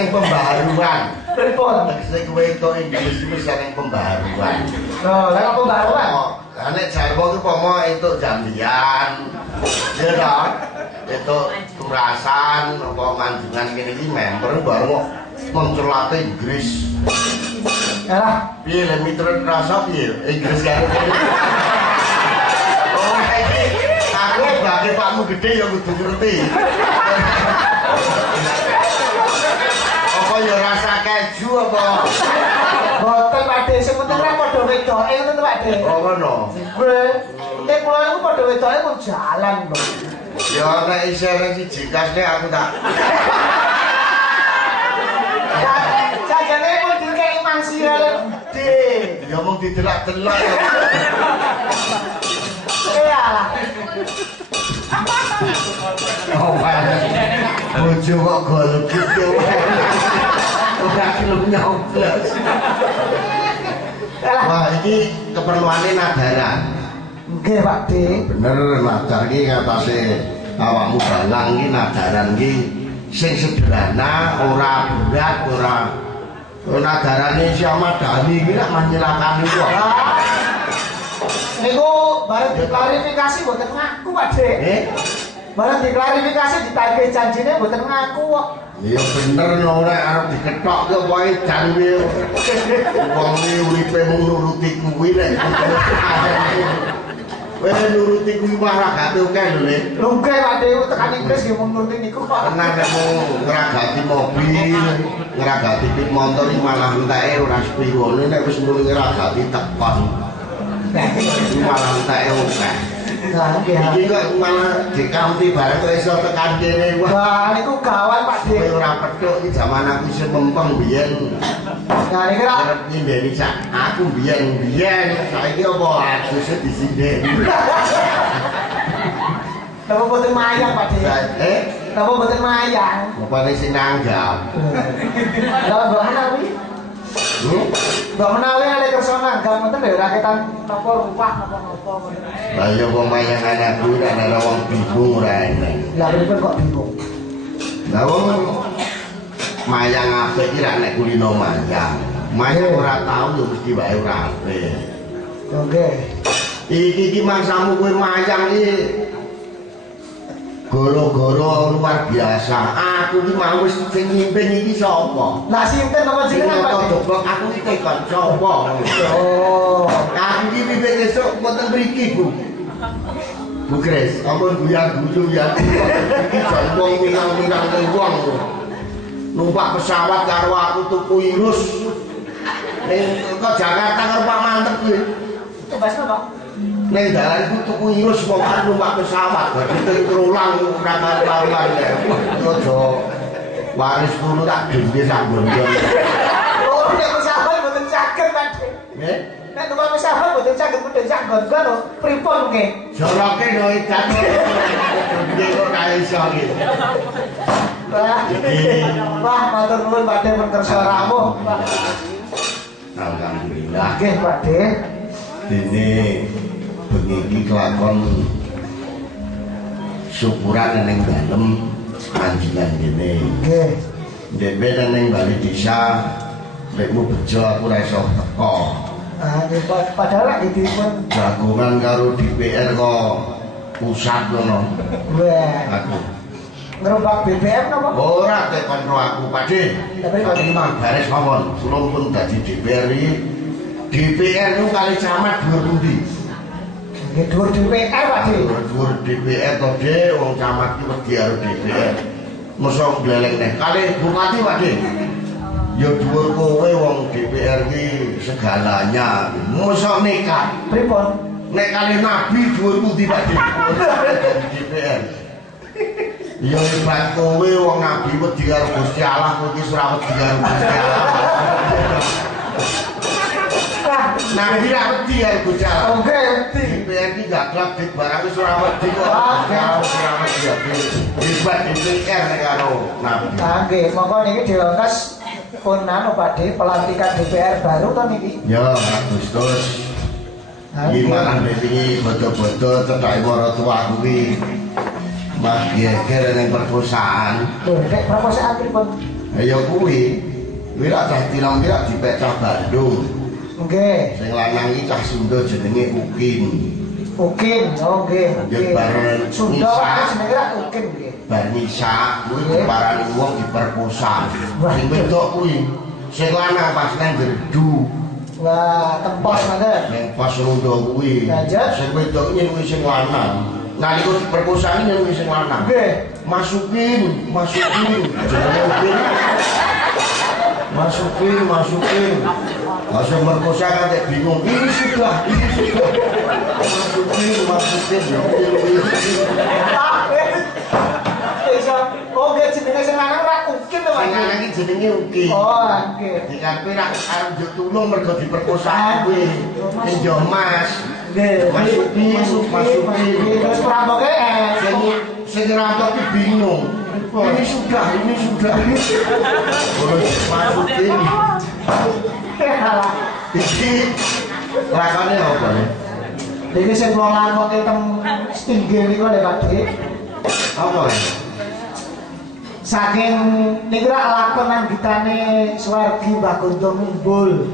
saking pembaharuan. Pripun? Sing kowe entuk Inggris iku saking pembaharuan. Loh, lha kok pembaharuan? Lah nek Jarwo ku pomo entuk jambian. Ya ta? Entuk turasan apa manjungan kene iki member baru kok mencelate Inggris. Yalah, Piye le miturut rasa piye Inggris karo kene. Oh, iki aku bagi pakmu gede ya kudu ngerti. Apa ya rasa keju apa? boten Pak De, sing penting ra padha wedoke ngoten Pak De. Oh ngono. Gue, nek kula niku padha wedoke mun jalan lho. Ya nek isih siji kasne aku tak. Sajane mun dikeki mangsira gede. Ya mung didelak-delak ya. Iyalah. Oh, bojo kok golgit ya. Ora gelem nyoblos. Wah, iki keperluane nadaran. Nggih, Pak De. Bener, nadar iki ngatasé awakmu balang iki nadaran iki sing sederhana, ora berat, ora nadarane si Ahmad Dhani iki nek manyilakani kok. Niku bareng diklarifikasi mboten ngaku Pak De. Bareng diklarifikasi ditagih janjine mboten ngaku kok. Iya bener no nek arep diketok ke wae jan kuwi. Wong iki uripe mung nuruti kuwi nek. Wes nuruti kuwi malah gak oke lho, Le. Lho nggih Pak De tekan Inggris nggih mung nuruti niku kok. Tenan nek mung ngragati mobil, ngragati pit motor iki malah enteke ora sepirone nek wis mung ngragati tekon. Iki malah enteke oke. Lah nggih. Iki kok malah dikanti bareng kok iso tekan kene. Wah, niku gawat Pak De. Kowe ora petuk iki jaman aku isih mempeng biyen. Nah niki ra Arep nyindeni sak aku biyen saiki apa aguse disindeni. Napa mboten mayang Pak De? Napa mboten mayang? Bapane sing nanggap. Lah mbok menawi. Mbok menawi ale kersa nanggap ngoten lho ora ketan napa ruwah napa-napa ngoten. Lah ya wong mayang anakku nek ana wong bingung ora enak. Lah pripun kok bingung? Lah wong mayang apik iki nek kulino mayang. Mayang ora tau yo mesti wae ora apik. Oke. Iki mangsamu kowe mayang iki goro-goro luar biasa. Aku iki mau wis sing nyimpin iki sapa? Lah sinten apa jenengan Pak De? Aku iki tekon sapa? Oh. Aku iki piye besok mboten mriki, Bu. Bu Grace, ampun guyu ya. Iki jan wong minang-minang wong. Numpak pesawat karo aku tuku irus. Ning kok Jakarta karo Pak Mantep kuwi. Tebas napa? Ning dalan ku tuku irus wong arep numpak pesawat, dadi terulang ora karuan ya. Aja waris kulo tak dhewe sak bondo. Oh, nek pesawat mboten saged Pak De. Nggih. Nek numpak pesawat mboten saged mudhun sak gon-gon lho. Pripun nggih? Joroke no ikan. Piye kok kae iso iki. Wah, matur nuwun Pak De pun kersa rawuh. Alhamdulillah. Nggih Pak De. Dene bengi iki kelakon syukuran ning dalem panjenengan kene. Nggih. Dhewe ning bali desa lekmu bejo aku ora iso teko. Ah, nggih padahal lak dipun Jagongan karo DPR kok pusat ngono. wah, Aku ngerombak BBM napa? ora tekon karo aku, Pakde. Tapi kok Iki mang baris mawon, kula pun dadi DPR iki. DPR ku kali camat dhuwur pundi? Nggih dhuwur DPR Pak De. Dhuwur DPR to, De, wong camat iki wedi karo DPR. Mosok gleleng neh. Kali bupati, Pakde. Ya dhuwur kowe wong DPR iki segalanya. Mosok nekat. Pripun? Nek kali nabi dhuwur pundi, Pakde? DPR. Ya ibarat kowe wong nabi wedi karo Gusti Allah, kowe iki ora wedi karo Gusti Allah. Nabi ra wedi karo Gusti Allah. Oke, wedi. DPR iki gak klap dik barang wis ora wedi kok. Ora wedi ya. Hebat DPR nek karo nabi. Nah, nggih, monggo niki diongkos pun anu Pak De pelantikan DPR baru to niki. Ya, Agustus. Gimana ini bodo-bodo cedhake para tua kuwi. Mas geger ning perkosaan. Lho, nek proposal pripun? Ya kuwi ora dadi lambe dipek cah Bandung. Nggih. Sing lanang iki cah Sunda jenenge Ukin. Ukin, oh nggih. Ya bareng Sunda wae jenenge ra Ukin nggih. Bar nisa kuwi diparani wong diperkosa. Sing wedok kuwi sing lanang pas nang gerdu. Wah, tempos ngoten. Ning pas rondo kuwi. Sing wedok iki kuwi sing lanang. Nalika diperkosa iki kuwi sing lanang. Nggih. Masukin. Jenenge Ukin. Masukin. Langsung merkosa kan kayak bingung. Ini sudah. Masukin. Oh, nggih jenenge sing lanang ra Ukin to, Mas. Sing lanang iki jenenge Ukin. Oh, nggih. Dikarepe ra arep njuk tulung mergo diperkosa kuwi. Ning yo Mas. Nggih. Masukin. Terus perampoke Sing rampok iki bingung. Ini sudah. Terus masukin. Iki lakone apa nih? Iki sing kula lakoke teng Stinggil niku lho Pak Dik. Apa ya? Saking niku ra lakon anggitane Suwargi Mbah Guntung Umbul.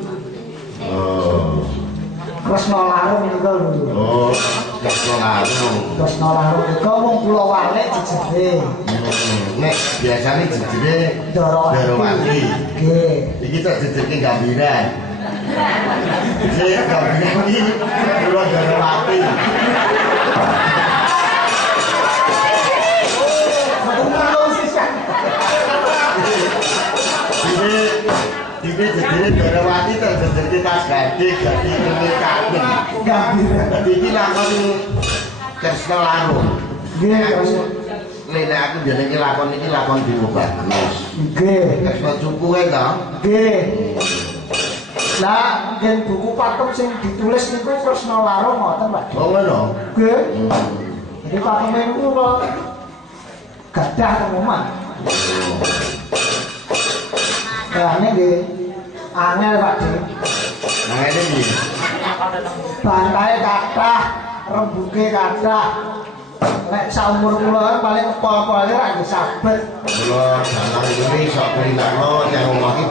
Oh. Kresna Larung niku lho. Oh, Kresna Larung. Kresna Larung niku wong Pulau Walik jejere. Nek biasane jejere Darawati. Nggih. Iki tak jejerke Gambiran. Iki Gambiran iki Pulau Darawati. Ini jejere Darawati tak jejerke Kas Gading, jadi ini kabin. Gambiran. Jadi iki lakon Kresna Larung. Nggih, terus Lene aku jenenge lakon iki lakon Dewa Bagus. nggih. Kresna Cupu kae to? Nggih. Lah, ngen buku pakem sing ditulis niku Kresna Larung ngoten, Pak. Oh ngono. Nggih. Jadi pakeme niku kok gadah pengumuman. Lah nggih angel Pak Dik. Nah ini iki. Bantae kathah, rembuke kathah. Nek saumur kula paling pol-pole ra nggih sabet. Kula dalang iki sok kulinarno yang ngomong iki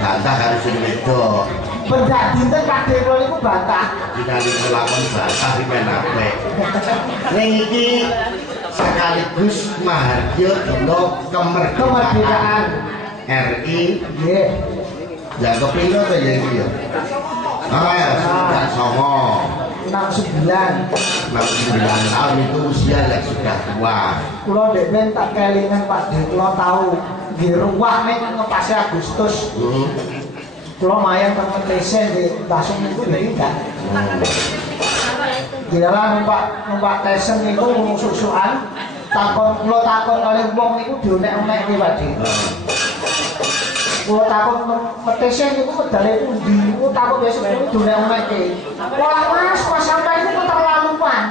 bantah harus sing wedok. Bendak dinten Pak Dik kula niku bantah. Dikali kelakon bantah iki men apik. Ning iki sekaligus mahargya dina kemerdekaan RI. Nggih. Ya kepingo to ya iki ya. Ah, sudah songo. 69. 69 tahun itu usia yang sudah tua. Kula dhewe tak kelingan Pak Dik kula tahu nggih ruwah ning ngepase Agustus. Kula mayan teng Tesen di Basung niku lho enggak. Dilalah numpak Tesen niku susukan kula takon kali wong niku dionek-onekke Pak Dik. Kula takon Tesen niku medale pundi niku takon wis niku dionek-onekke. Wah Mas, Mas sampai niku keterlaluan.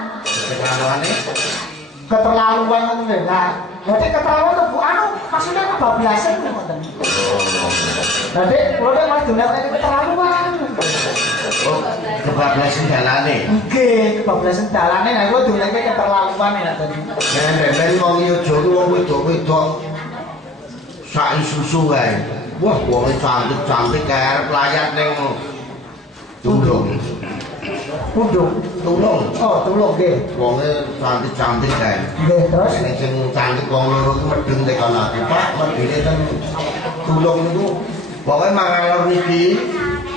Keterlaluan ngono lho. Lah, berarti keterlaluan tuh Bu anu maksudnya kebablasan ngoten. Berarti kula nek mas dionek-onekke keterlaluan. Oh, kebablasan dalane. Nggih, kebablasan dalane nek kula dionekke keterlaluan ngoten. Ben wong Yojo ku wong wedok-wedok sak susu kae. Wah, wonge cantik-cantik arep layat ning Tulung. Tulung. Oh, tulung nggih. Wonge cantik-cantik kae. Nggih, terus Nek sing cantik wong loro ku medhun tekan aku, Pak, medhine ten Tulung niku pokoke mangan lor niki,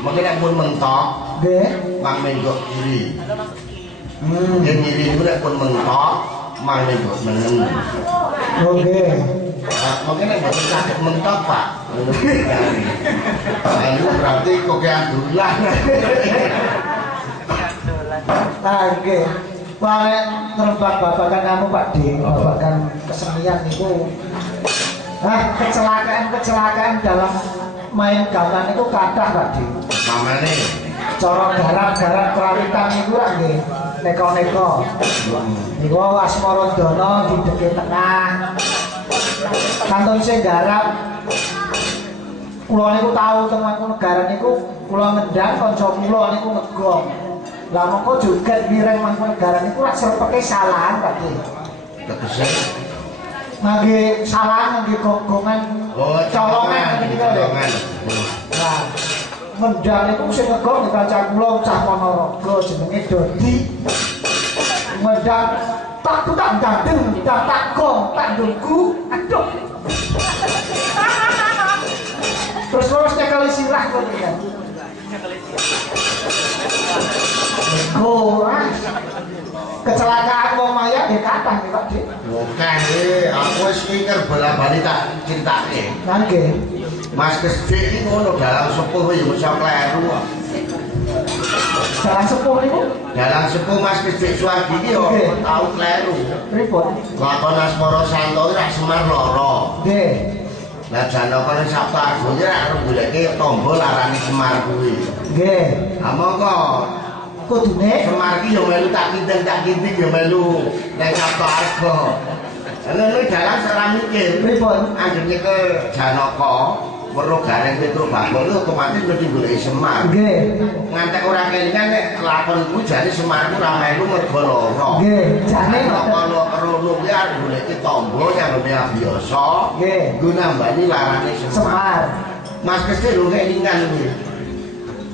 mengko nek pun mentok, nggih. mang menggok kiri. Yen kiri niku nek pun mentok, mang menggok menen. Oh, nggih. Mungkin nek mboten saged mentok, Pak. Nah, itu berarti kokean dulan. Nah, nggih. Wah, ngerembak babakan anu Pak Dik, babakan kesenian niku. Nah, kecelakaan dalam main gamelan itu kathah Pak Dik. Mamane Cara garap-garap kerawitan niku ra nggih neko-neko. Niku Asmarandana dideke tengah. Kantun sing garap kula niku tahu teng Mangkunegaran niku kula ngendang kanca kula niku ngegong. Lah mengko joget mireng Mangkunegaran niku rak serepeke salahan Pak Dik. tegese ngangge salah ngangge gonggongan colongan iki lho. Nah, mendang iku sing ngegong kanca kula cah Ponorogo jenenge Dodi. Mendang tak gandeng, tak gong, tak ndunggu, aduh. Terus nyekeli sirah kok iki kan. Kecelakaan wong maya nggih kathah nggih Pak Dik. Oke, aku wis mikir bola-bali tak critake. Nggih. Mas Gede iki ngono dalang sepuh ya iso kleru. Dalang sepuh niku? Dalang sepuh Mas Gede Suwardi iki yo tau kleru. Pripun? Lakon Asmara Santo ora Semar loro. Nggih. Lah Janaka ning Sabtu Argo iki arep goleke tombo larane Semar kuwi. Nggih. Ha mongko Kudune Semar ki yo melu tak kinting yo melu ning Sabtu Argo. Ngono dalang ora mikir. pripun? Anggere nyekel Janaka weruh gareng Petruk Bakul otomatis mesti goleki Semar. Nggih. Ngantek ora kelingan nek lakon kuwi jane Semar ku ora melu mergo lara. Nggih, jane kalau rono ki arep goleki tombo yang biasa. Nggih. Nggo nambani larane Semar. Semar. Mas Gede lho kelingan kuwi.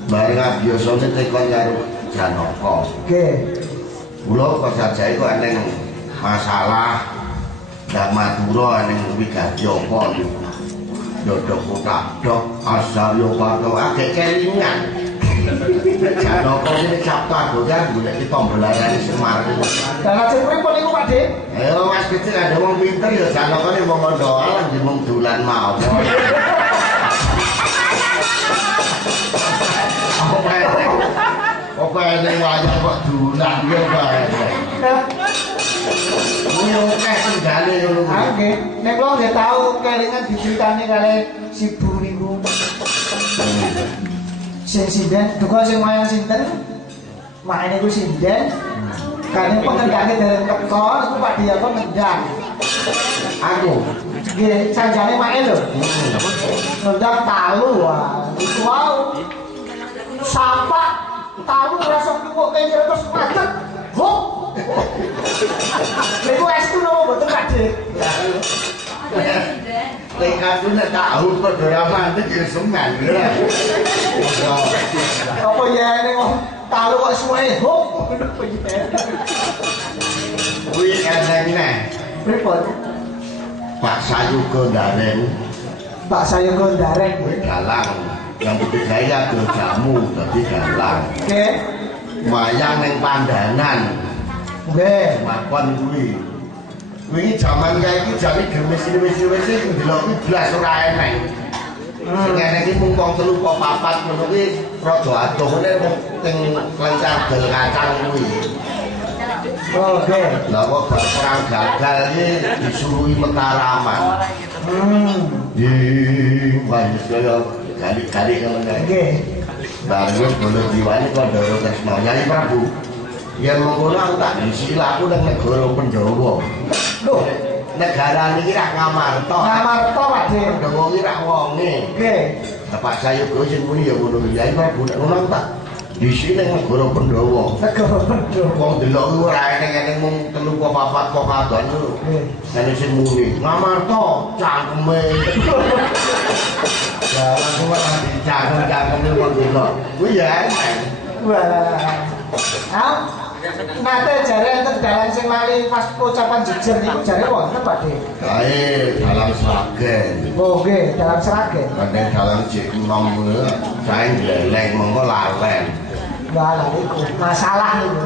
Bareng biasane tekon karo Janaka. Nggih. Kula kok sajae kok eneng masalah ndak Madura eneng wigati apa niku. Dodok kotak dok asal yo pato agek kelingan. Janaka iki Sabtu Argo kan golek tombolan Semar. Dalang sing pripun niku Pak Dik? Ayo Mas Kecil ada wong pinter ya Janaka ne wong ndoalan di mung dolan mawon. Apa ene wayang kok dolan yo bae. Kuwi akeh tinggale ngono kuwi. Nggih. Nek kula nggih tau kelingan diceritani kali si Bu niku. Sing sinden, duka sing wayang sinten? Makane ku sinden. Kane pengendane dereng teko, iku Pak Diakon nendang. Aku Nggih, sanjane make lho. Nendang talu wah. Iku wau. Sampah talu rasa piwuke terus macet. Hop. Niku estu nopo mboten Pak Dik? lek kadune tahu padha ora mantek ya semen. Apa ya ning talu kok suwe hop. Kuwi eneng. Pripun? Pak Sayuga Ndareng Pak saya gondareng. dalang yang budidaya do jamu dadi dalang. Nggih. Wayang ning pandanan Nggih. makon kuwi. Wingi jaman kae iki jane gemes-gemes ndelok iki blas ora eneng. Sing eneng iki mung wong 3 apa 4 ngono kuwi rada adoh ngene mung teng lencar del kacang kuwi. Oke. Lah kok perang gagal iki disuruhi Mataraman. Di wis kaya kali-kali ngono kae. Nggih. Bareng bola diwani kok Ndara Kresna Nyai Prabu. Yen mengkono aku tak disilaku nang negara Pandhawa. Loh, Negara niki rak Ngamarta. Ngamarta Pak Dik. Pandhawa iki rak wonge. Nggih. Bapak Sayuga sing muni ya ngono Nyai Prabu nek ngono tak disi nang negara Pandhawa. Negara Pandhawa. Wong delok iku ora eneng-eneng mung 3 apa 4 kok kadon lho. Nggih. Sane sing muni Ngamarta cangkeme. Ya langsung ora dicangkem-cangkeme wong delok. Kuwi ya eneng. Wah. Nate jare enten dalang sing lali pas ucapan jejer niku jare wonten Pak Dik. Kae dalam Sragen. Oh nggih, dalang Sragen. Kadang dalam cek nom ngono, saya gleleng mongko lalen. Lah lha iku masalah niku.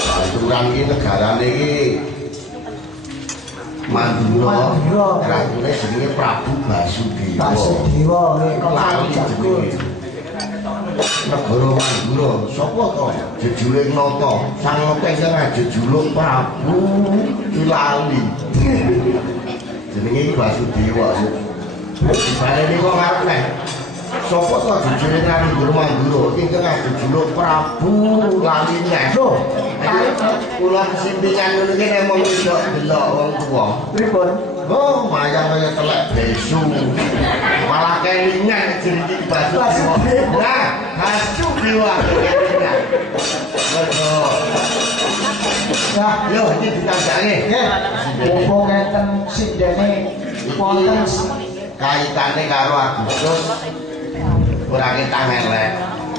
Aturan iki negarane iki Mandura. Ratune jenenge Prabu Basudewa. Basudewa nggih kok Lali jago. Negara Mandura, sapa to? Jejuluk nata, sang ngeteng sing jejuluk Prabu Lali. Jenenge Basudewa. Barene kok ngarep nek sapa to jejuluk Mandura Mandura iki kang jejuluk Prabu Lali nek. Loh, Kula kesintingan ngono iki nek mung delok wong tuwa. pripun? Oh, wayang kaya telek besu. Malah kelingan jenenge Basudewa. Nah, Basudewa kelingan. Betul. Ya, Yo, ini ditandake. nggih. Mumpung enten sindene wonten Kaitane karo Agustus ora ketang elek.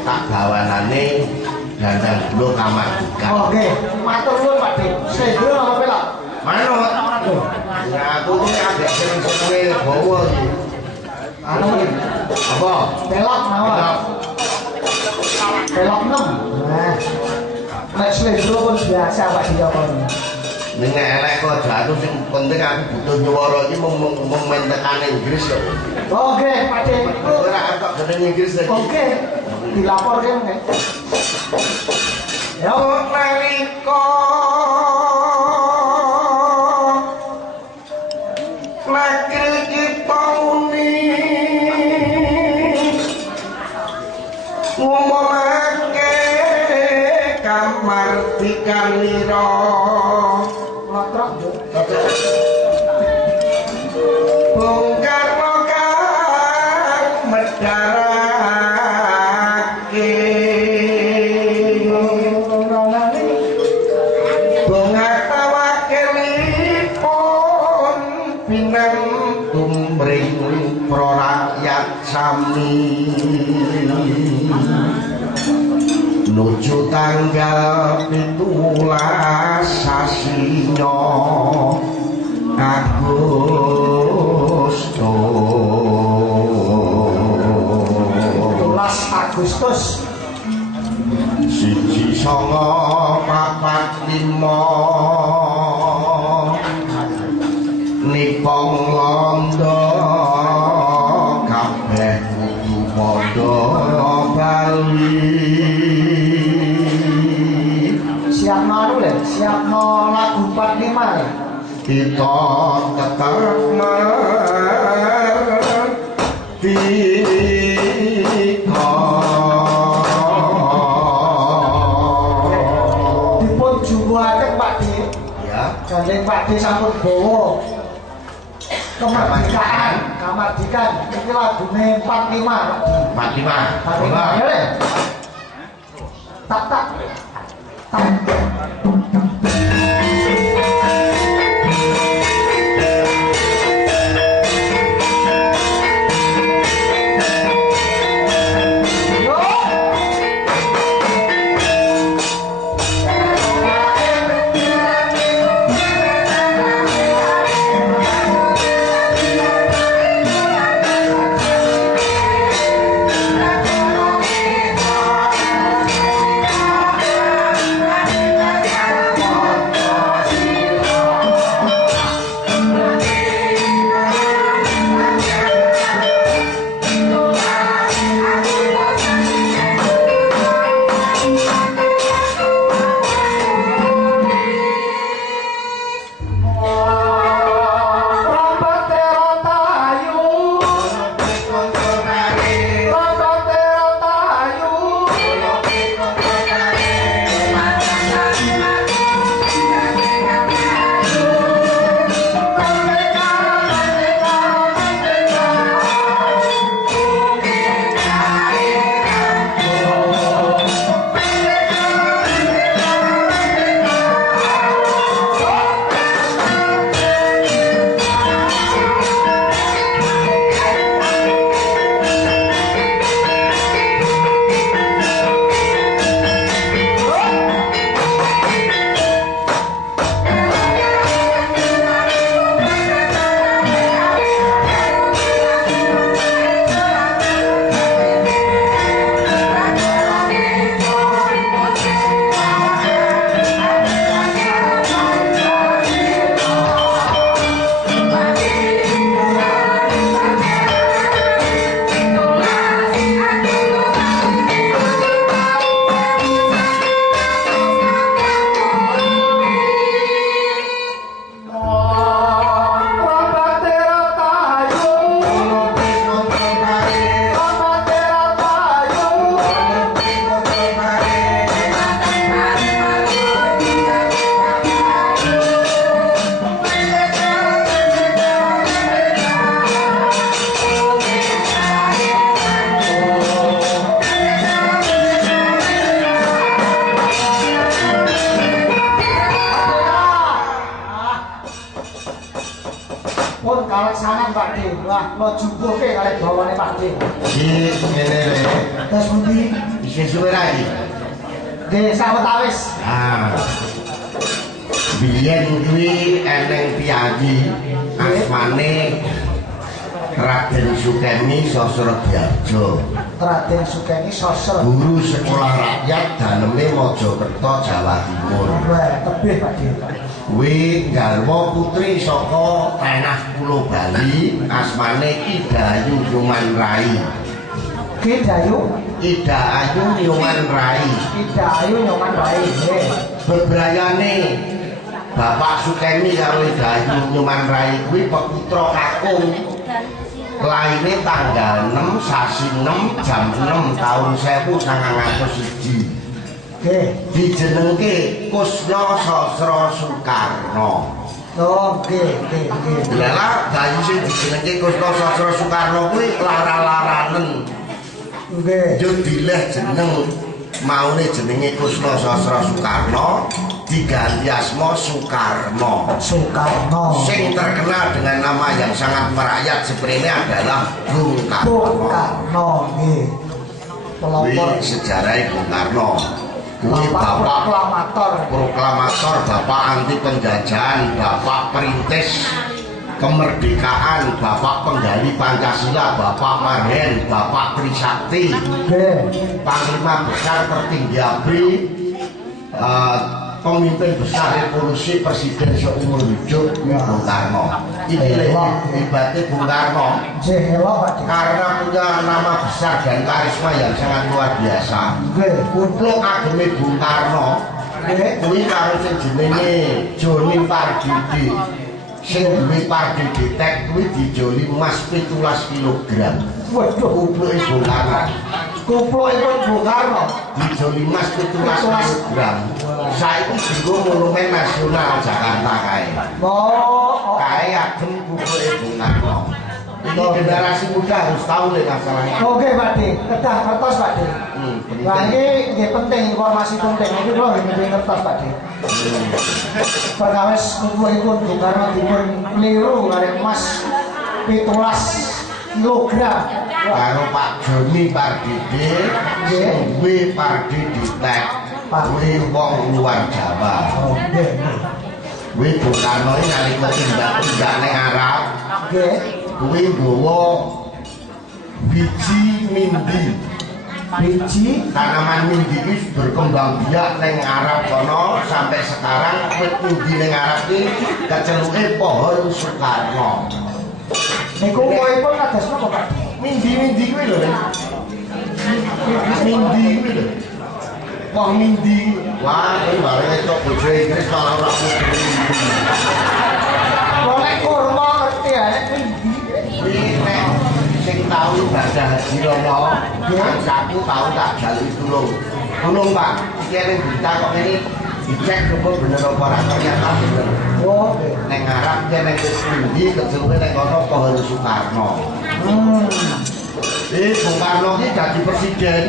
Tak bawanane dandang dulu kamardikan. Oke, matur nuwun Pak Dik. Sendro apa pelak? Manut. Nah, aku ini agak sering-sering bawa iki. Anu Apa? pelak mawon. Pelak 6. Nah. Nek sendro pun biasa Pak Dik apa. Ning elek kok jatuh sing penting aku butuh nyuwara iki mung men tekane Inggris kok. Oke, Pak Dik. Ora kok jeneng Inggris lagi. Oke, dilaporkan nggih. Ya, Nalika lakil kita uni ngomongake kamardikan lira ngotrok yo. Bung Karno kang medharake Bung Hatta wakilipun pinantumring prarakyat sami nuju tanggal 17 sasina Agustus. Siji songo papat limo nipong londo kabeh kudu padha bali. Siap manu le, siap no lagu 45 le. Kita tetap merdeka. Dipun jumbuhaken Pak Dik. Ya, Gandeng Pak Dik sampun bawa kemerdekaan. Iki lagune 45 Pak Dik. 45. 45 ya le. Tak tak. Tak. pun kaleksanan Pak De. Wah, lo jumbuhke kalih dawane Pak De. Iki ngene lho. Terus pundi? Isih suwe ra iki. Nggih, sawetawis. Ah. Biyen kuwi eneng piyayi asmane Raden Sukeni Sosrodyarjo. Raden Sukeni Sosro. Guru sekolah rakyat daleme Mojokerto, Jawa Timur. Wah, tebih Pak De. Kuwi garwa putri saka tanah Pulo Bali asmane Idayu Nyuman Rai. Ki Dayu, Ida Ayu Nyuman Rai. Ida Ayu Nyoman Rai. Nggih. Bebrayane Bapak Sukeni karo Ida Ayu Nyuman Rai kuwi peputra kakung. Laine tanggal 6 sasi 6 jam 6 tahun 1901. Nggih. Dijenengke Kusna Sastra Soekarno. Oh, nggih. Lah bayi sing dijenengke Kusna Sastra Soekarno kuwi lara-laranen. Nggih. Yo dileh jeneng maune jenenge Kusna Sastra Soekarno diganti asma Soekarno. Soekarno. Sing terkenal dengan nama yang sangat merakyat seperti ini adalah Bung Karno. Bung Karno, nggih. Pelopor Kuwi sejarah Bung Karno. Kuwi Bapak bapak proklamator, bapak anti penjajahan, bapak perintis kemerdekaan, bapak penggali Pancasila, bapak Marhen, bapak Trisakti, nggih. panglima besar tertinggi ABRI, pemimpin besar revolusi presiden seumur hidup Bung Karno. Ini hebatnya Bung Karno karena punya nama besar dan karisma yang sangat luar biasa. Untuk agemi Bung Karno kuwi karo sing jenenge Joni Pardidi. Sing duwe Pardidi tek kuwi dijoli emas 17 kg. Waduh, kupluke Bung Karno. Kuplukipun Bung Karno dijoli emas 17 kg. Saiki dienggo Monumen Nasional Jakarta kae. Oh, Kae agem kupluke Bung Karno. Ini generasi muda harus tahu nih masalahnya. oke Pak De, kedah ngertos Pak De. Nah ini penting, informasi penting. Ini kalau ini ngertos Pak De. Perkawis kumpulipun Bung Karno dipun keliru kali emas 17 kilogram. Karo Pak Joni Pardidi, kuwi Pardidi tek, kuwi wong luar Jawa. Kuwi Bung Karno iki nalika tindak ning Arab, kuwi nggawa biji mindi. Biji tanaman mindi iki berkembang biak ning Arab kono sampai sekarang wit mindi ning Arab iki keceluke pohon Soekarno. niku kowe kados napa Pak? Mindi kuwi lho. Mindi kuwi lho. Wah mindi. Wah, iki bareng tok bojo Inggris kalau ora putri. Golek kurma ngerti ya nek mindi. Iki nek sing tau ibadah haji romo, aku tau tak jaluk tulung. Tulung Pak, iki ning berita kok ngene dicek kok bener apa ora ternyata bener. Oh, Ning Arab ki ning pundi kejeluke ning kono pohon Soekarno. Bung Karno iki dadi presiden.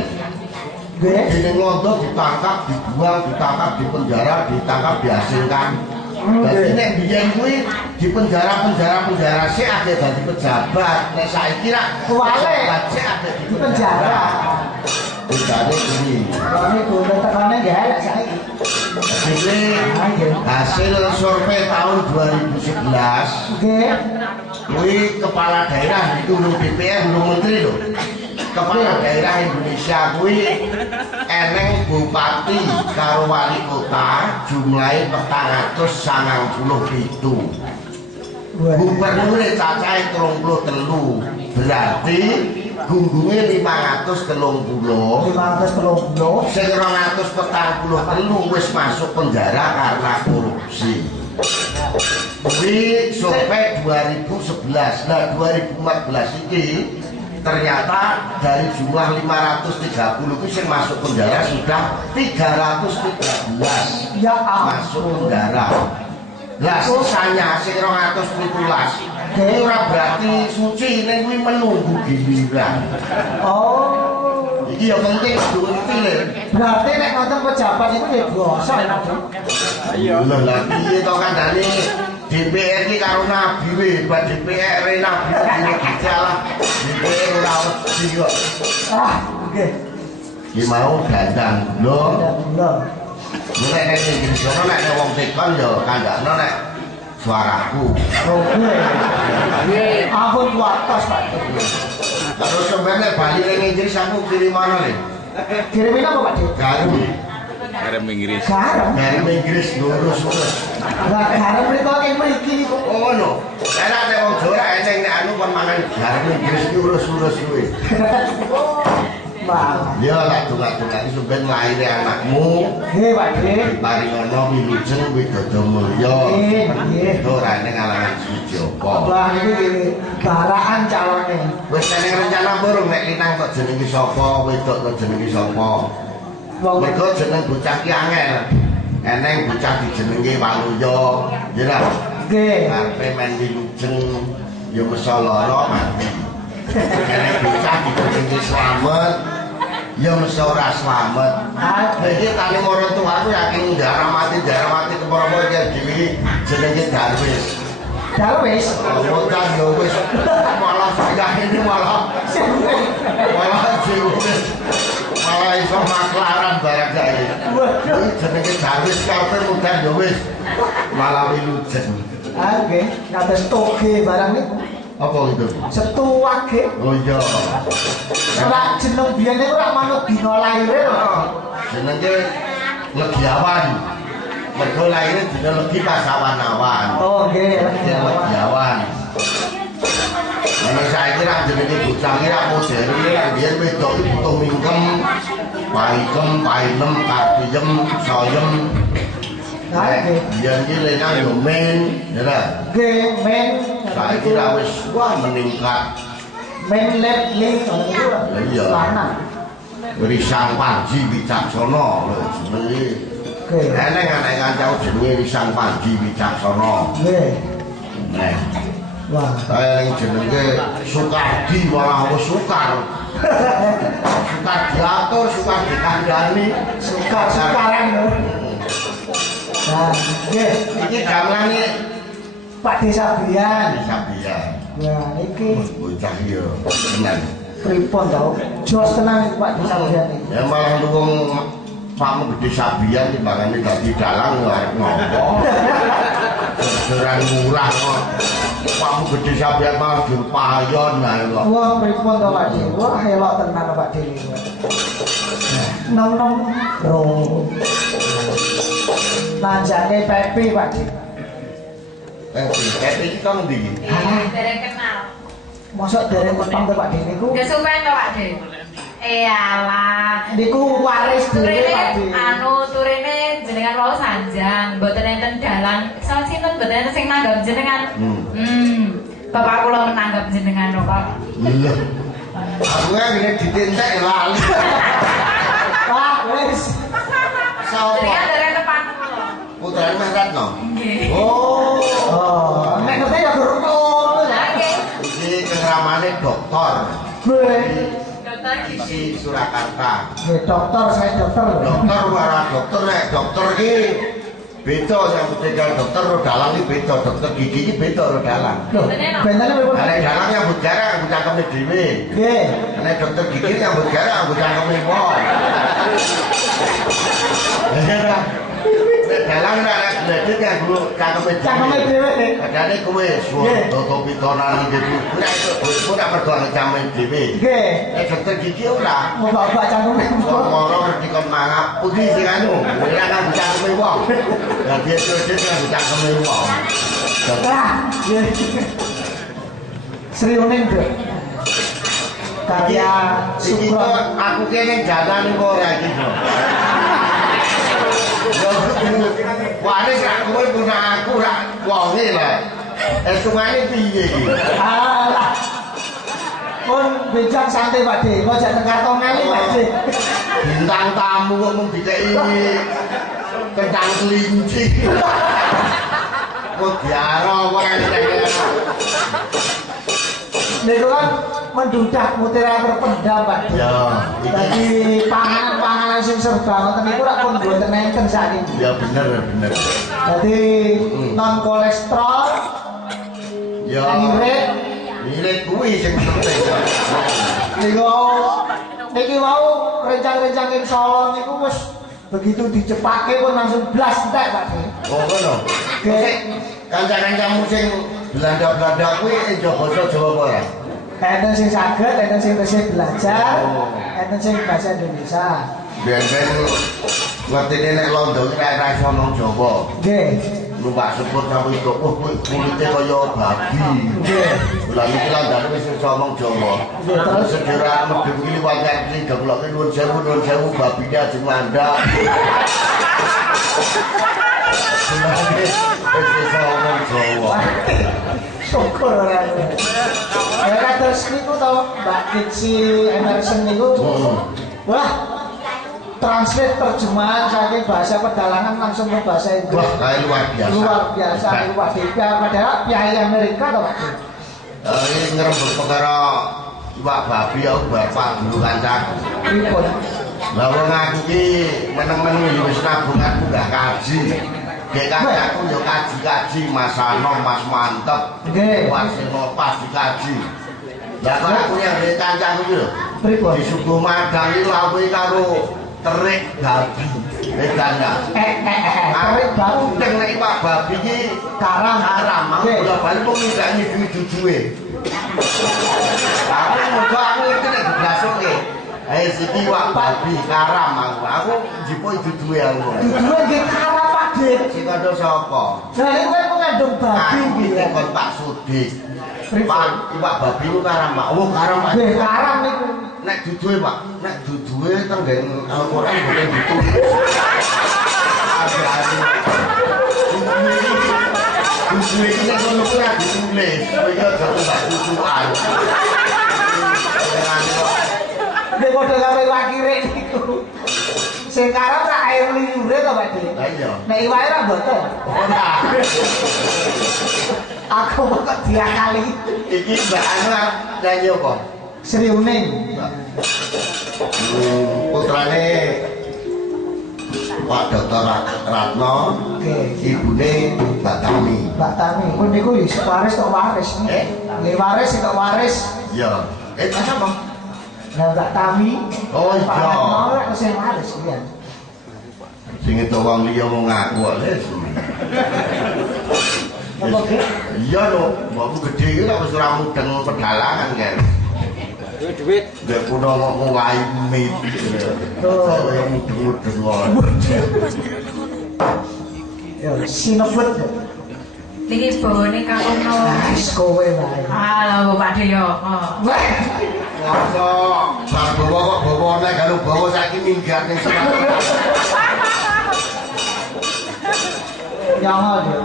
Dene ngondo ditangkap, dibuang, ditangkap, dipenjara, ditangkap, diasingkan. Dadi nek biyen kuwi di penjara sik akeh dadi pejabat. Nek saiki ra kuwale sik akeh di penjara. Bedane kuwi. Kami kudu tekane nggih elek saiki. Iki hasil survei tahun 2011. Nggih. Kuwi kepala daerah ditunggu DPR belum menteri lho. Kepala daerah Indonesia kuwi eneng bupati karo wali kota jumlahe 497. Gubernur cacahe 33. Berarti gunggunge 530. 530. Sing 243 wis masuk penjara karena korupsi. Kuwi survei 2011. Nah 2014 iki ternyata dari jumlah 530 itu yang masuk penjara sudah 313 ya masuk penjara. Lah sisanya sing 217 ini ora berarti suci, ini kuwi menunggu giliran. Oh, Iki ya penting kudu pilih. berarti nek wonten pejabat itu ya biasa. Iya. Lah piye to kandhane DPR iki karo nabi we, bab DPR nabi dijalah. DPR ora wedi kok. Ah, nggih. Ki mau dandang lho. Lho. Nek nek Inggris ono nek wong tekon yo kandakno nek suaraku. Oke. Ampun watos, Pak. Terus sebenarnya bali ning Inggris aku kirim mana nih? Kirimin apa, Pak? Garam. Garam Inggris. Garam. Garam Inggris lurus. Lah garam mriko ing mriki niku. Oh ngono. Enak nek wong Jawa eneng nek anu kon mangan garam Inggris ki urus-urus kuwi. Wah. Ya tak tungak-tungak iki ben laire anakmu. Nggih, Pak nggih. Paringono wilujeng Widodo Mulya. Nggih. Ora ning alangan Sujopo. Wah, iki baraan calone. Wis ana rencana burung nek linang kok jenenge sapa, wedok kok jenenge sapa. Mergo jeneng bocah ki angel. Eneng bocah dijenenge Waluya. Ya ra. Nggih. Arepe men wilujeng ya mesa lara mati. Eneng bocah dijenenge Slamet. Ya mesti ora slamet. Iki kali marang tuaku yakin darah mati kepara iki dhewe jenenge Darwis. Darwis. Montan yo wis malah saya ini malah jiwa. Malah iso maklaran barang saiki. Iki jenenge Darwis karepe montan yo wis malah wilujeng. Ah nggih, kados toge barang niku. Apa itu? Setuwage. Oh iya. Ora jeneng biyen niku ora manut dina laire lho. Jenenge Legiawan. Mergo laire dina Legi pas awan-awan. Oh nggih, Legiawan. Ana saiki ra jenenge bocah iki ra modern ra biyen wedok iki butuh mingkem, painem, kartiem, soyem. Nah, nggih. Biyen iki lenang yo men, ya ra. Nggih, men. Saiki ra wis wah meningkat. Men lep link niku. Iya. Lanang. Risang Panji Wicaksana lho jenenge. Nggih. Eneng anak kancaku jenenge Risang Panji Wicaksana. Nggih. Nah, Wah. saya yang jenenge Sukardi malah wis sukar. Sukar diatur, sukar dikandani, Sukar-sukaran lho. Nah, nggih. iki gamelane Pak Desa Bian. Sabian. Wah, iki Bocah yo tenan. pripun tau? Jos tenan iki Pak Desa Bian iki. Ya malah wong Pakmu Gede Sabian timbangane dadi dalang yo arep ngopo. Seran murah kok. Pakmu Gede Sabian malah dirpayon ae kok. Wah, pripun to Pak Desa? Wah, elok tenan Pak Desa. Nom-nom ro. Nanjake Pepi Pak Desa. Iki kok ndi? Dereng kenal. Mosok dereng peteng to Pak Desa niku. Kesuwen to Pak De. Alah. Niku waris dhewe Turine Pak Desa. anu turine jenengan wau sanjang, mboten enten dalang. Salah sinten mboten enten sing nanggap jenengan. Bapak kula menanggap jenengan kok. Lho. Aku ngene ditentek lali. Wah, wis. Sapa? Jenengan dereng tepan. Putrane Mas Ratno. Nggih. Oh, nek ngerti ya guru ngono ya. Nggih. Iki kengramane dokter. Nggih. Dokter Isi Surakarta. Nggih, dokter, saya dokter. Dokter ora dokter nek dokter iki beda yang ketiga dokter ro dalang iki beda, dokter gigi iki beda ro dalang. Loh, bentane pripun? Nek dalang yang bujara aku cangkeme dhewe. Nggih. Nek dokter gigi yang bujara aku cangkeme wong. Nek dalang nek bledit yang guru cangkeme Cangkeme dhewe nek. Kadane kowe suwe toto pitonan gitu. Ora itu kowe ora mergo cangkeme dhewe. Nggih. Nek dokter gigi ora. Mbok-mbok cangkeme. Moro dikon mangap putih sing anu, ora kan cangkeme wong. Lah dia dhewe kan cangkeme wong. Ah, nggih. Sri Uning, Dok. Karya Iki Sukro. kok aku kene jalan kok ora iki. Waris ra kowe punya aku ra wonge lah. Hitungane piye iki? Alah. Pun bejak santai Pak De, kok jak tengah tongan iki Pak De. Bintang tamu kok mung dikeki kentang kelinci. Kok diaro wae Niku kan mendudak mutiara berpendam Pak De. ya, Jadi panganan-panganan sing serba ngoten niku rak pun mboten enten sakniki. ya bener. Jadi non kolesterol. Ya. Irit kuwi sing penting. Niki mau rencang-rencangin Solo niku wis begitu dicepake pun langsung blas entek Pak. Oh ngono. Nggih. Kanca-kancamu sing Belanda-Belanda kuwi njogo basa Jawa apa ora? Enten sing saged, enten sing tesih belajar, enten sing bahasa Indonesia. Ben-ben ngertine nek Londo ki ora iso ngomong Jawa. Nggih. Numpak sepur sampe kok kulite kaya babi. Nggih. Lah iki landane wis iso ngomong Jawa. Terus sejarah medhun iki liwat sing dagloke nuwun sewu babine ajeng mandak. Wis iso ngomong Jawa. Syukur ora. Ya terus niku to Mbak Kitsi Emerson niku. Wah, translate terjemahan saking bahasa pedalangan langsung ke bahasa Inggris. Wah, luar biasa. Luar biasa, luar biasa. Padahal pihak Amerika toh Pak. Ini ngerembuk perkara iwak babi aku bapak dulu kancaku. Pripun? Lah wong aku ki meneng-meneng wis nabung aku gak kaji. Gek kancaku yo kaji-kaji Mas Ano, Mas Mantep. Nggih. Mas Senopas dikaji. Lah kok aku yang gek kancaku ki lho. Pripun? Di Suku Madang iki lawe karo terik babi. Edan gak? Terik babi. Deng nek iwak babi ki Karam. Aku bola bali kok nggak nyidu duwe. Aku muga aku ngerti nek diblasuke. Siki iwak babi karam aku njipuk duwe aku. Duwe nggih karam Pak Dik. Sing kandha sapa? Lah kowe mengandung babi nggih. Kon Pak Sudik. Pak iwak babi ku karam Pak. Oh karam Pak. Nggih karam niku. Nek duduhe Pak, nek duduhe tenggen Al-Qur'an boten ditulis. Duduhe iki nek ngono kuwi ora ditulis. Kowe yo aja tak dudukan. Nggih padha karo iwak kirik niku. Sing karam sak air liure to Pak Dik. Lah iya. Nek iwake ora mboten. Ora. Aku kok diakali. Iki Mbak Anu nyanyi apa? Sri Uning. Putrane Pak Dr. Ratno, ibune Mbak Tami. Mbak Tami, pun niku wis waris tok waris. Nggih waris tok waris. Ya. Apa? Nah Mbak Tami. Oh iya. Ora sing waris iya. Sing itu wong liya mau ngaku kok les. Apa ge? Iya lho, mbokku gedhe iki kok wis ora mudeng pedalangan kan. Duit. Gak puno ngomong wae mit. Oh, yang mudeng-mudeng Ya, sinebut. Niki bawane kakono. Wis kowe wae. Ah, Bapak Deyo. Wah. Masa bar bawa kok bawa nek karo bawa saiki minggat ning sana. Jangan dia.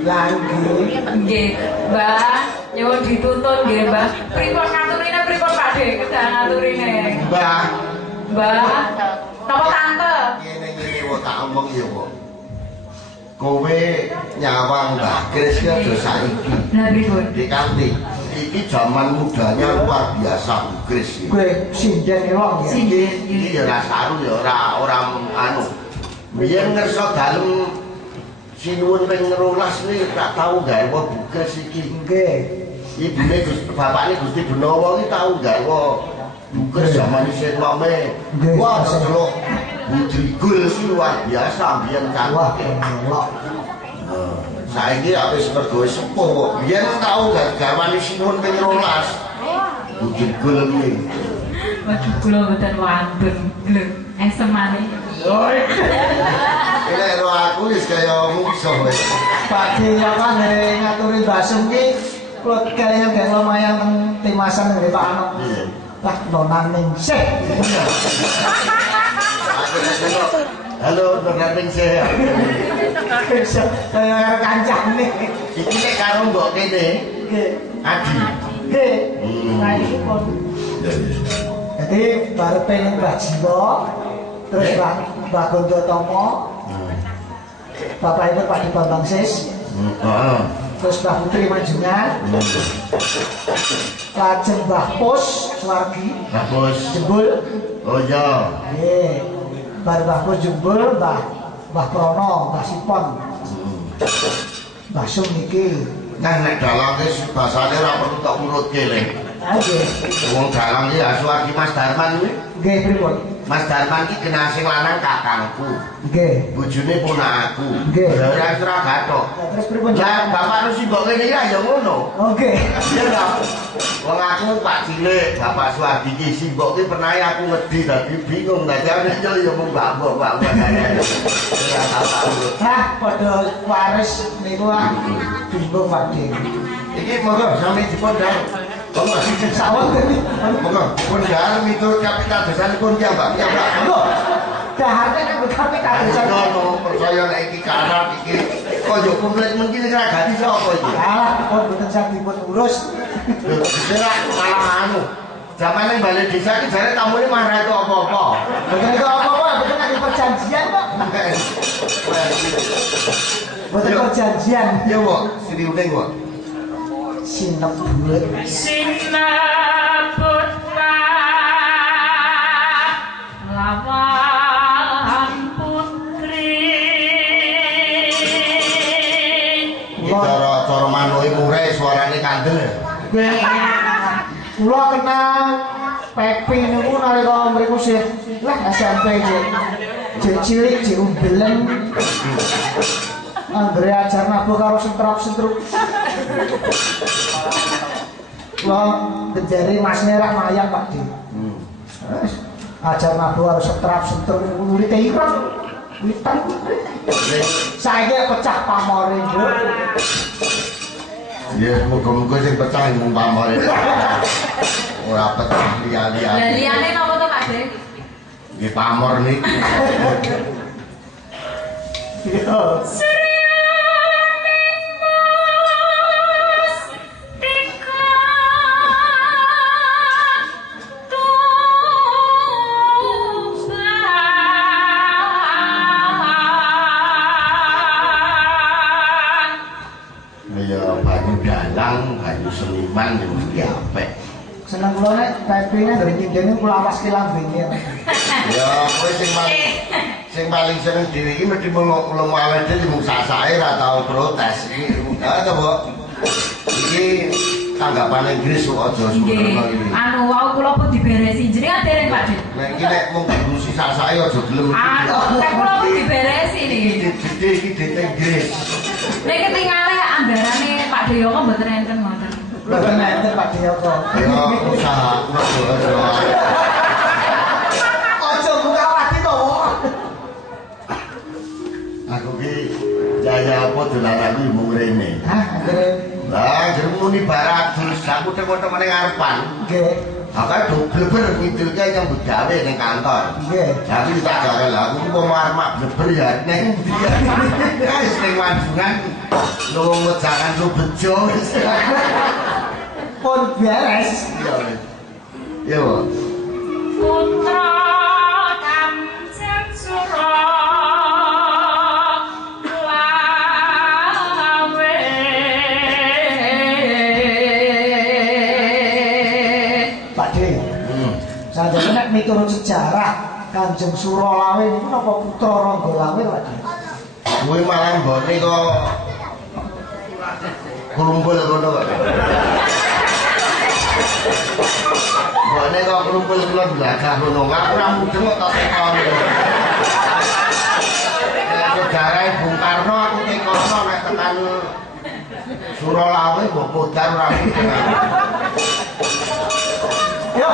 Lagi. Nggih, Mbah, nyuwun dituntun nggih, Mbah. Pripun ngaturine pripun Pak Dik? Kedah ngaturine. Mbah, Mbah. Napa tante? ngene-ngene kok tak omong ya kok. Kowe nyawang Mbah Kris ki aja saiki. Lah pripun? Dikanti. Iki zaman mudanya luar biasa Bu Kris. Kowe sinden irong ya. Iki ya ora saru ya ora anu. Biyen ngerso dalem sinuwun ping 12 iki tak tau gawe Bu Kris iki. Nggih. Ibune bapakne Gusti Gunawa iki tau gawe Bu Kris zaman isih nome. Wah, delok Budrigul iki luar biasa biyen Wah, cantik. elok. Saiki wis mergo sepuh kok. Biyen tau garwane sinuwun ping 12. Budrigul iki. Waduh, kula mboten wantun. Lho, esemane. Ini roh aku wis kaya musuh wis. Pak Dik apa ngaturi basung ki kula kaya gak lumayan timasan dari Pak Ano. Iya. Lah nonan ningsih. Aku nengok. Halo, Nonating sehat. Kaya kancane. Iki nek karo mbok kene, Nggih. Adi. Nggih. Nah iki pun. Jadi baru pengen Mbak Jiwo, terus Mbak Gondo Tomo, Bapak Ibu Pak Di Bambang Sis, terus Mbak Putri Manjungan, lajeng Mbah Pus Suwargi, Bagus. Jembul, Oh iya. baru Mbah Pus Jembul, Mbah Mbah Prono, Mbah Sipon. Mbah Sum niki. Nah nek dalang wis basane ora perlu tak urutke le. Nggih. Wong dalang iki asu aki Mas Darman kuwi. Nggih pripun? Mas Darman iki generasi lanang kakangku. Nggih. Bojone ponakku. Nggih. Ora ora gathok. Terus pripun? Lah bapak nu simbok kene iki ya ngono. Oke. Iya dong. Wong aku Pak cilik, Bapak Suwardi iki simbok ki pernah aku wedi dadi bingung dadi ana yo mung mbak-mbak ya bapak urut. Hah, padha waris niku bingung Pak Dik. Iki monggo sami dipondang. Monggo Sawon tadi. monggo pondang miturut kapital desanipun ya Mbak. Ya Mbak. Lho. Daharnya kan betapa kadesan. Ono percaya nek iki karep iki kaya komplit men iki ora ganti sapa iki. Alah, pun boten saged dipun urus. Ora malah anu. Zaman ning balik desa iki jare tamune marah itu apa-apa. Boten itu apa-apa, boten ada perjanjian kok. Boten perjanjian. Ya kok, sini udah kok. Sinebut. Sinebut lawan putri. Cara manuke murai suarane kandel. Kula kenal Pepi niku nalika mriku sih lah SMP jek cilik jek umbelen. Andre ajar nabu karo sentrop-sentruk. Kula ngejari Mas Nerak mayang Pak Di. Ajar nabu karo sentrop-sentruk urite ireng. Witan. Saiki pecah pamore, Nduk. Ya, muga-muga sing pecah mung pamore. Ora pecah liya-liya. Lah liyane napa to Pak Dik? Nggih pamor niki. Yo. Ya banyu dalang, banyu seniman yo mesti apik. Seneng kula nek Pepi-ne dari nyindene kula awas ki lambene. Ya kowe sing paling seneng dhewe iki mesti mung awake dhewe mung sasake ora tau protes iki. Ha to, Bu? Iki tanggapan Inggris kok aja sembrono iki. Anu wau kula pun diberesi jenengan dereng Pak Dik. Nek iki nek mung ngurusi sasake aja gelem. Nek kula pun diberesi niki. Gede iki dite Inggris. Nek ketinggalan anggarane Pak Deyo kok mboten enten ngoten. Boten enten Pak Diyoko. Ya usaha aja. Aja buka wati to, Wong. Aku ki jaya apa dolananku mung rene. Hah, anggere Lah jeneng muni baradus aku teko-teko ning ngarepan. nggih. Akeh dobleber ngidulke nyambut gawe ning kantor. Nggih. Jadi tak jare lah aku mau marmak bleber ya ning ndi. Wis ning Wanjungan lunga jangan lu bejo. Pun beres. Iya. Yo. Putra Kamjeng Sura lawe. Pak De. Sajane nek miturut sejarah Kanjeng Suralawe niku napa putra Ranggalawe Pak De? Kuwi malah mbone kok kumpul ngono kok. Mbone kok kumpul kula blagah ngono. Aku ora mudeng kok tak tekon. Sejarah Bung Karno aku tekono nek tekan Suralawe mbok modar ora mudeng. Yo.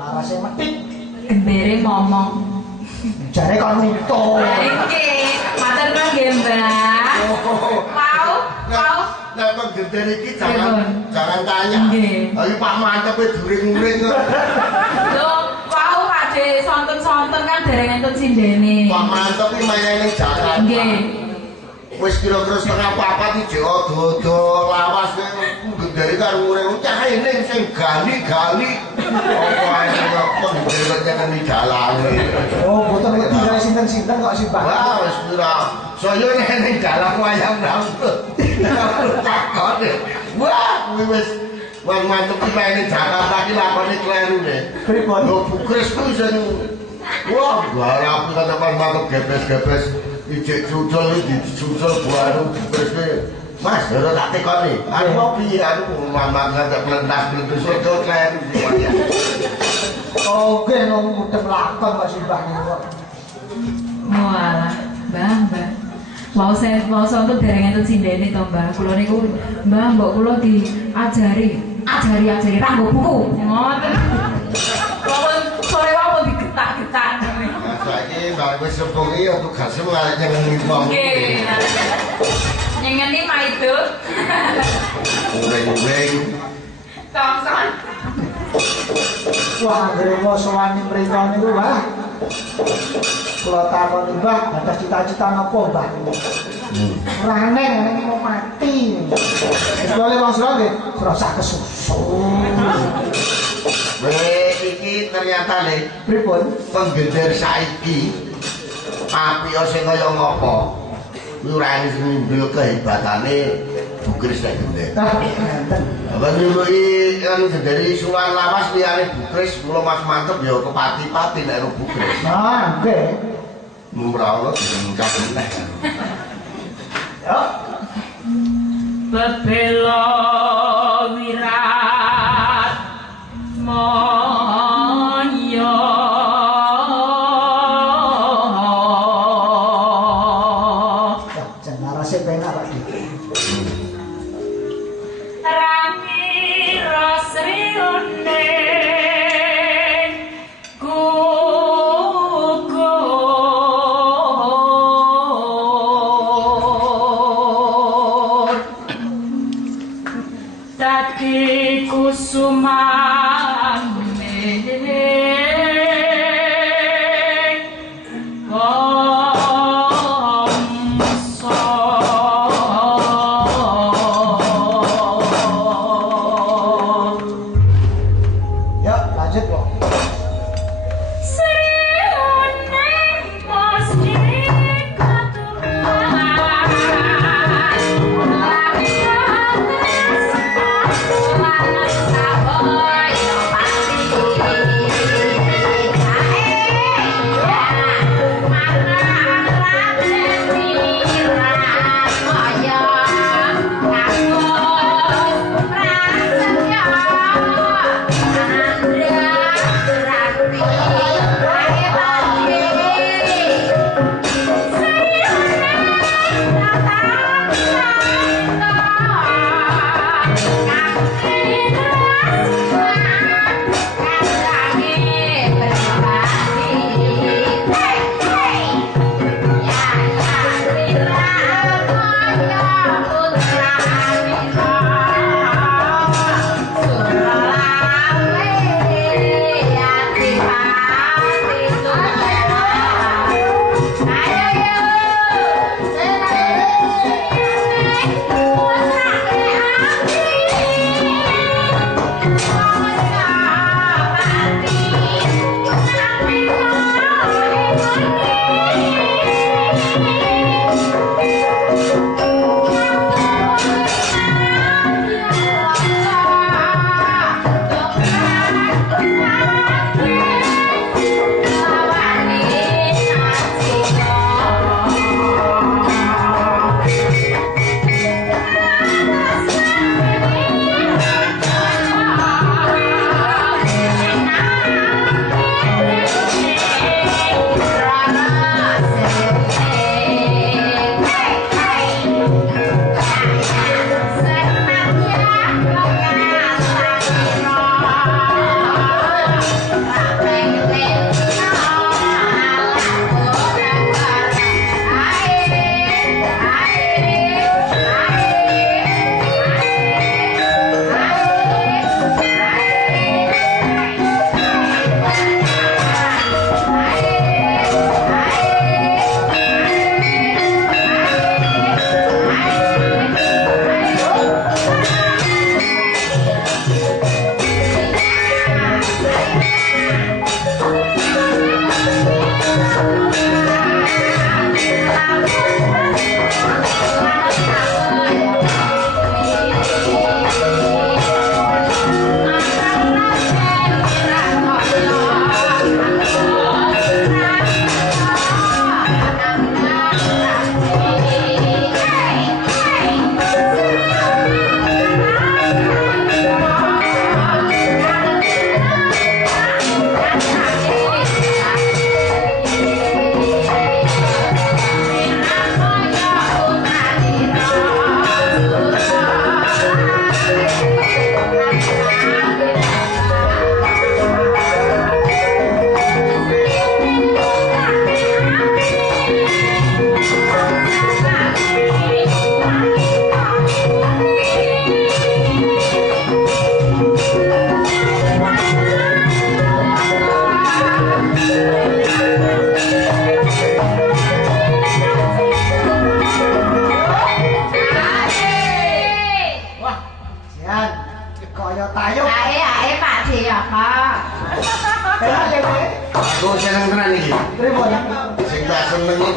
Larase metik. Gendere momong. Jare kon nuto. Iki matur nuwun nggih, Mbah. Mau, mau. Nek kok gender iki jangan tanya. Nggih. Ayo Pak Mantep e during-uring kok. Lho, wau Pak De sonten-sonten kan dereng enten sindene. Pak Mantep iki main ning Jakarta. Nggih. Wis kira-kira setengah papat iki odo-odo lawas genderi karo urip cah ini sing gali-gali Apa ae kok pendeloknya kan di jalan. Oh, boten wedi kali sinten-sinten kok sih, Pak. Wah, wis pira. Saya ning dalan wayang rambut. Takone. Wah, kuwi wis mantep iki maine Jakarta iki lakone kleru ne. Pripun? Lho Bukres kuwi sing wah, garap kata mantep gebes-gebes ijek cucul iki dicucul baru Bukres kuwi. Mas, ora tak tekoni. Aku piye aku mamak ngantek plentas-plentus kok kleru. Oke, nang mudeng lakon kok sih, Pak niku. Walah, Mbah. Mau saya tuh dereng enten sindene to, Mbah. Kula niku, Mbah, mbok kula diajari ranggo buku. Ngoten. Wong sore wae digetak-getak. Saiki bar wis sepuh iki ya tugasmu ngalih nyenengi wong. Nggih. Nyengeni maido. Weng-weng. Tongson. Wah, anggere wosowani mriko niku, Mbah. Kula takoni, Mbah, ada cita-cita napa, Mbah? Rane ngene mau mati. Wis boleh wong sira nggih, rasa kesusu. Weh, iki ternyata le Pripun? penggender saiki api sing kaya ngopo. Kuwi ora nimbul kehebatane Bukres nek gender. Ngenten. Apa nyuluki kan dari Sulan Lawas liyane Bukres, kula Mas Mantep ya kepati-pati nek Bukres. Nah, nggih. Mumraono dingkak meneh. Yo. Bebelo wirat monyo Jenara sing penak Pak Dik. rangi rosriune gugur dadi kusumane Yo, lanjut kok. Bye.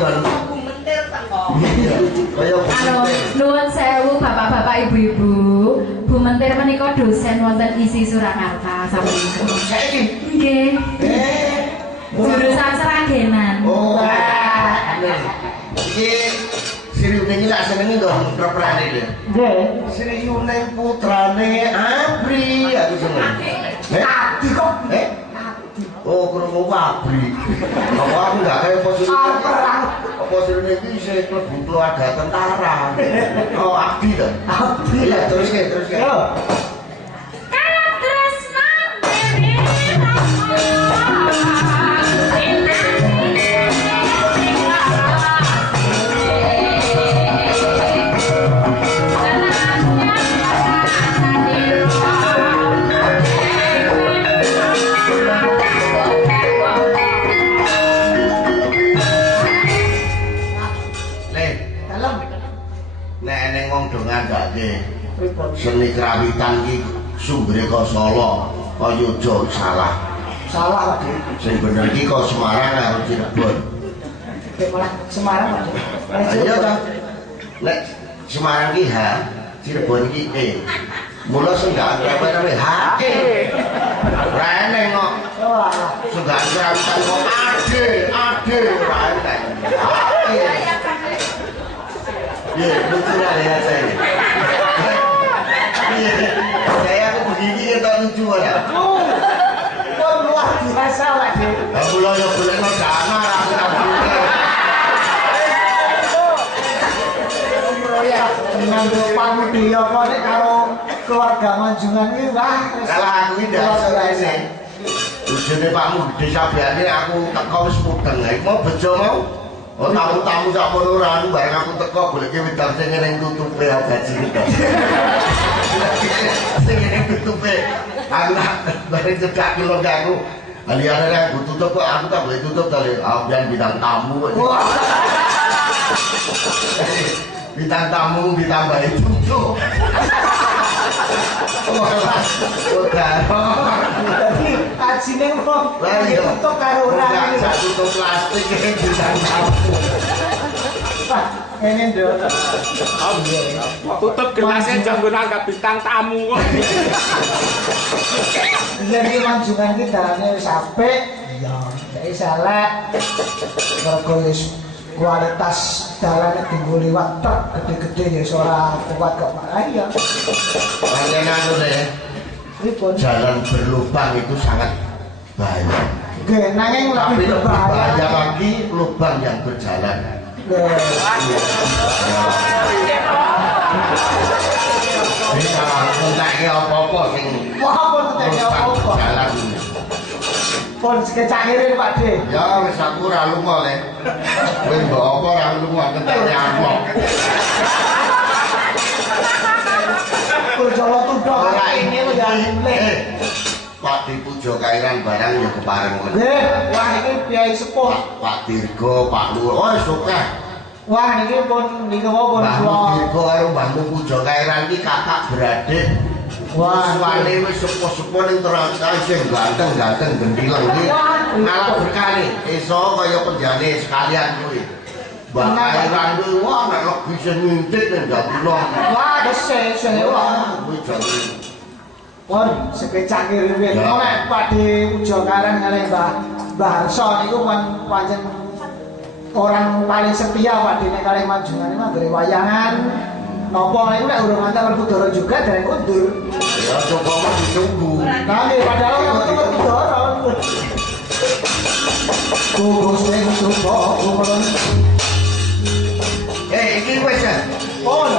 ban. Kaya Anu, nuwun sewu bapak-bapak ibu-ibu. Bu Mentir menika dosen wonten ISI Surakarta sampun. saiki. Nggih. Jurusan Seragenan. Oh. Iki Sri Uning tak senengi to properane iki. Nggih. Sri Uning putrane Abri aku seneng. Adi kok. Oh, krungu Abri. Apa aku enggak kaya posisi perang. apa Sri Uning iki isih klebu keluarga tentara. Oh, Abdi to. Abdi. Iya, terus ke. Yo. Seni kerawitan iki sumbere kok Solo, kok Yojo salah. Salah, Pak. Sing bener iki kok Semarang karo Cirebon. Nek malah Semarang, Pak. Iya ta. Nek Semarang iki H, Cirebon iki E. Mula senggan rewe H. Rene kok. Wah. Senggan kerawitan kok ade rene. Iya, betul ya saya. Saya aku begini ya tak lucu ya. Wah, luar biasa, Pak. Aku lo yo boleh no dana aku tak boleh. Ya, nganggo pamudya kok nek karo keluarga Manjungan iki wah. Kalau aku iki dasar ini. Ujune Pakmu gede sabane aku teko wis mudeng. Iku mau bejo mau. Oh, tamu-tamu sak mono ora anu bareng aku teko goleke wedang sing ngene tutupe gaji iki. Sing ngene tutupe. Aku bareng cedak kilo aku. Aliane aku tutup kok aku tak boleh tutup tadi. Biar bintang tamu kok. Bintang tamu ditambahin tutup. Udah. Jadi ajine wong tutup karo ora iki. Sak tutup plastik iki bintang tamu. Pak, ngene nduk. Tutup gelasnya jangan angkat bintang tamu kok. Jadi Manjungan iki dalane wis apik. Iya, nek salah. Mergo wis kualitas dalane dienggo liwat truk gede-gede ya ora kuat kok malah ya. Panjenengan anu deh. Pripun? Jalan berlubang itu sangat bahaya. Nggih, nanging Tapi lebih lebih bahaya berbahaya. lagi lubang yang berjalan. Ini kalau enteknya apa-apa sing Wah, pun enteknya lubang apa-apa. berjalan. Pun sekecangire Pak De. Ya wis aku ora lunga le. Wis mbok apa ora lunga enteknya apa. Jawa Tudok Ora ini lho ya. Pak Dipujo kairan barang ya kepareng men. Nggih, wah iki Kyai Sepuh. Pak Dirgo, Pak Lur, oh wis akeh. Wah niki pun pun Mbah kula. Dirgo karo Mbah Pujo kairan iki kakak beradik. Wah, suwane wis sepuh-sepuh ning terus sing ganteng-ganteng gendileng iki. Ngalah berkane, iso kaya penjane sekalian kuwi. Mbah kairan kuwi wah nek lek bisa ngintit ning Jatinom. Wah, dese wah. Kuwi jane. Pun sekecang kiri-kiri. Nek Pak De Pujo Karang kalih Mbah Harso niku pancen orang paling setia Pak De nek kalih Manjungan iki anggere wayangan. Napa niku nek urung ngantar Werkudara juga dereng kundur. Ya coba mah ditunggu. Nggih, padahal ora Werkudara. Gugus sing supo kulon. Iki wis ya. Pun